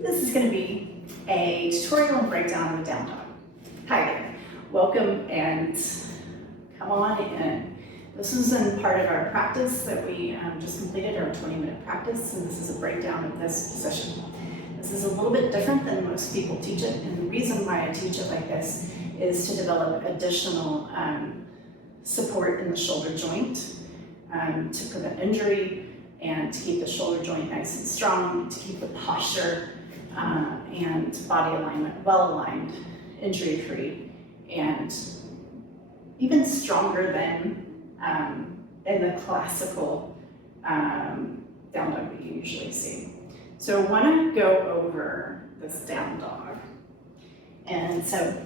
This is going to be a tutorial and breakdown of a down dog. Hi there, welcome and come on in. This is in part of our practice that we just completed, our 20-minute practice, and this is a breakdown of this position. This is a little bit different than most people teach it, and the reason why I teach it like this is to develop additional support in the shoulder joint to prevent injury and to keep the shoulder joint nice and strong, to keep the posture and body alignment well aligned, injury free, and even stronger than in the classical down dog that you usually see. So I want to go over this down dog. And so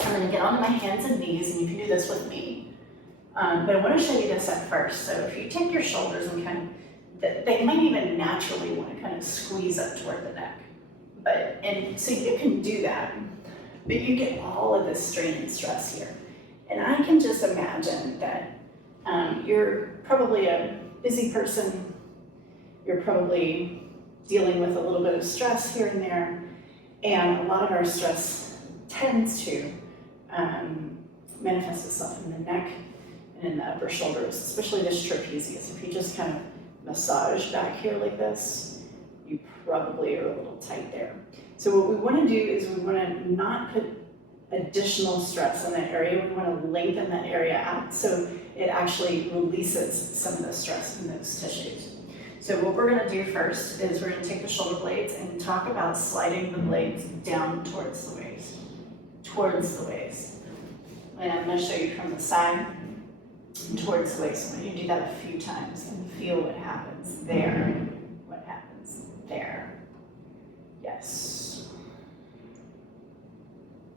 I'm going to get onto my hands and knees, and you can do this with me. But I want to show you this at first. So if you take your shoulders and kind of, they might even naturally want to kind of squeeze up toward the neck. And so you can do that, but you get all of this strain and stress here. And I can just imagine that you're probably a busy person, you're probably dealing with a little bit of stress here and there, and a lot of our stress tends to manifest itself in the neck and in the upper shoulders, especially this trapezius. If you just kind of massage back here like this, you probably are a little tight there. So what we want to do is we want to not put additional stress in that area. We want to lengthen that area out so it actually releases some of the stress in those tissues. So what we're going to do first is we're going to take the shoulder blades and talk about sliding the blades down towards the waist. And I'm going to show you from the side towards the waist. I'm going to do that a few times and feel what happens there. What happens there. Yes.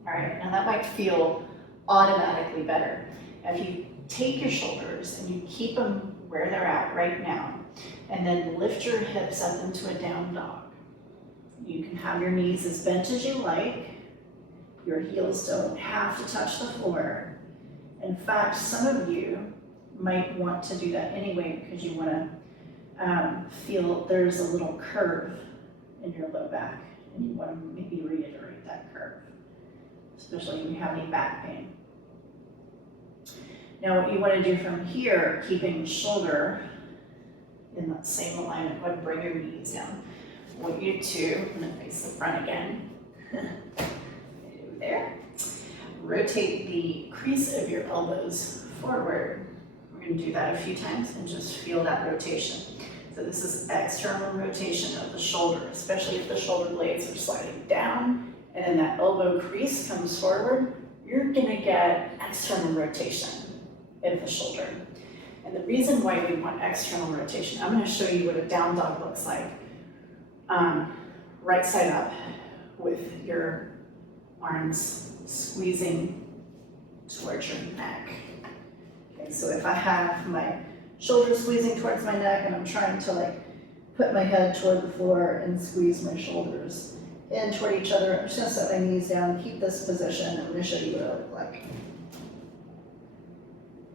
All right, now that might feel automatically better. Now if you take your shoulders and you keep them where they're at right now, and then lift your hips up into a down dog. You can have your knees as bent as you like. Your heels don't have to touch the floor. In fact, some of you might want to do that anyway because you want to feel there's a little curve in your low back, and you want to maybe reiterate that curve, especially if you have any back pain. Now what you want to do from here, keeping the shoulder in that same alignment, go ahead and bring your knees down. I want you to, I'm going to face the front again. There. Rotate the crease of your elbows forward. We're going to do that a few times and just feel that rotation. So this is external rotation of the shoulder, especially if the shoulder blades are sliding down and then that elbow crease comes forward, you're going to get external rotation of the shoulder. And the reason why we want external rotation, I'm going to show you what a down dog looks like. Right side up with your arms squeezing towards your neck. Okay, so if I have my shoulders squeezing towards my neck and I'm trying to put my head toward the floor and squeeze my shoulders in toward each other, I'm just going to set my knees down, keep this position, and I'm going to show you what I look like.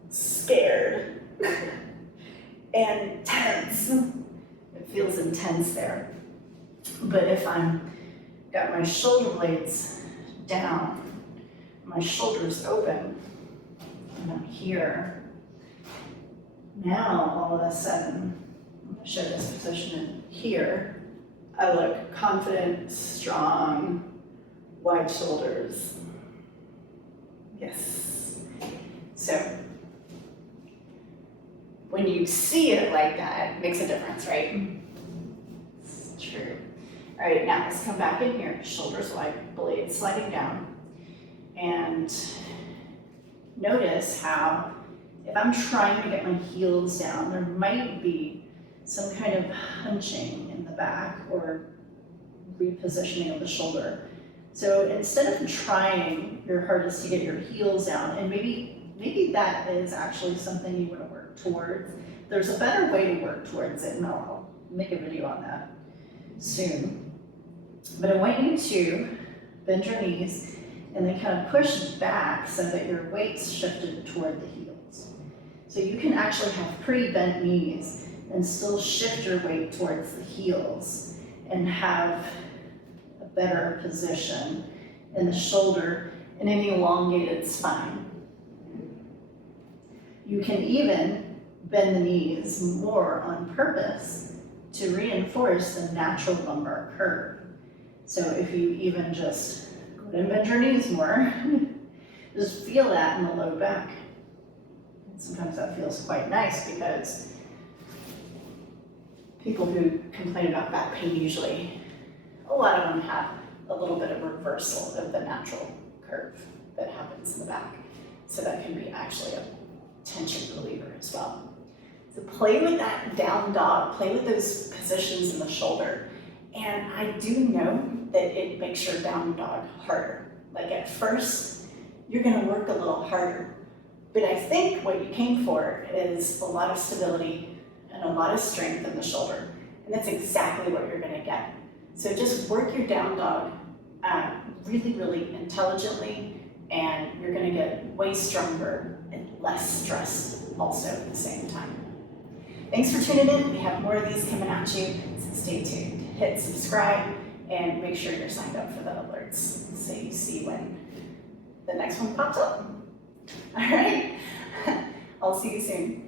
Scared. And tense. It feels intense there. But if I'm got my shoulder blades down, my shoulders open, and I'm here, now all of a sudden, I'm going to show this position in here, I look confident, strong, wide shoulders. Yes. So when you see it like that, it makes a difference, right? It's true. All right, now let's come back in here. Shoulders wide, blades sliding down. And notice how if I'm trying to get my heels down, there might be some kind of hunching in the back or repositioning of the shoulder. So instead of trying your hardest to get your heels down, and maybe that is actually something you want to work towards. There's a better way to work towards it, and I'll make a video on that soon. But I want you to bend your knees and then kind of push back so that your weight's shifted toward the heels. So you can actually have pretty bent knees and still shift your weight towards the heels and have better position in the shoulder and an elongated spine. You can even bend the knees more on purpose to reinforce the natural lumbar curve. So if you even just go ahead and bend your knees more, just feel that in the low back. And sometimes that feels quite nice because people who complain about back pain usually, a lot of them have a little bit of reversal of the natural curve that happens in the back. So that can be actually a tension reliever as well. So play with that down dog, play with those positions in the shoulder. And I do know that it makes your down dog harder. Like at first, you're gonna work a little harder. But I think what you came for is a lot of stability and a lot of strength in the shoulder. And that's exactly what you're gonna get. So just work your down dog really, really intelligently, and you're gonna get way stronger and less stressed also at the same time. Thanks for tuning in. We have more of these coming at you, so stay tuned. Hit subscribe and make sure you're signed up for the alerts so you see when the next one pops up. All right, I'll see you soon.